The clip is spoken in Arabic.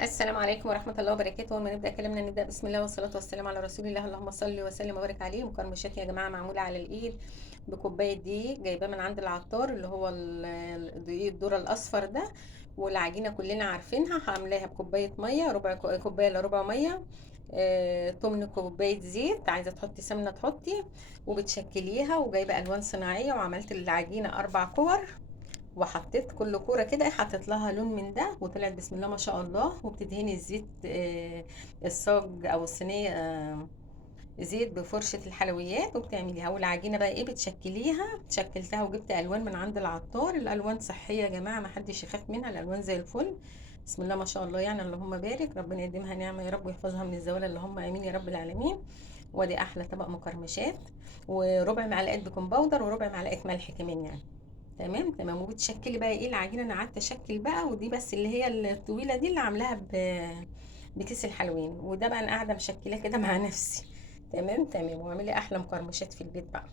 السلام عليكم ورحمة الله وبركاته. وما نبدأ كلامنا نبدأ بسم الله والصلاة والسلام على رسول الله. اللهم صل وسلم وبارك عليه. مقرمشات يا جماعة معمولة على الإيد بكوباية دقيق جايباه من عند العطار، اللي هو الدقيق الذرة الأصفر ده. والعجينة كلنا عارفينها، هعملها بكوباية مية، ربع كوباية إلا ربع مية. تمن كوباية زيت، عايزة تحطي سمنة تحطي. وبتشكليها، وجايبة ألوان صناعية، وعملت العجينة 4 كور. وحطيت كل كوره كده، حطيت لها لون من ده، وطلعت بسم الله ما شاء الله. وبتدهني الزيت، الصاج او الصينيه، زيت بفرشه الحلويات، وبتعمليها. والعجينه بقى ايه، بتشكليها. شكلتها وجبت الوان من عند العطار، الالوان صحيه يا جماعه، ما حدش يخاف منها، الالوان زي الفل. بسم الله ما شاء الله، يعني اللهم بارك، ربنا يديمها نعمه يا رب، ويحفظها من الزوال، اللهم امين يا رب العالمين. وادي احلى طبق مقرمشات. وربع معلقه بيكنج باودر، وربع معلقه ملح كمان يعني. تمام تمام. وبتشكلي بقى ايه العجينه، انا قعدت اشكل بقى، ودي بس اللي هي الطويله دي اللي عاملاها بكيس الحلوين، وده بقى انا قاعده مشكلاه كده مع نفسي. تمام تمام. واعملي احلى مقرمشات في البيت بقى.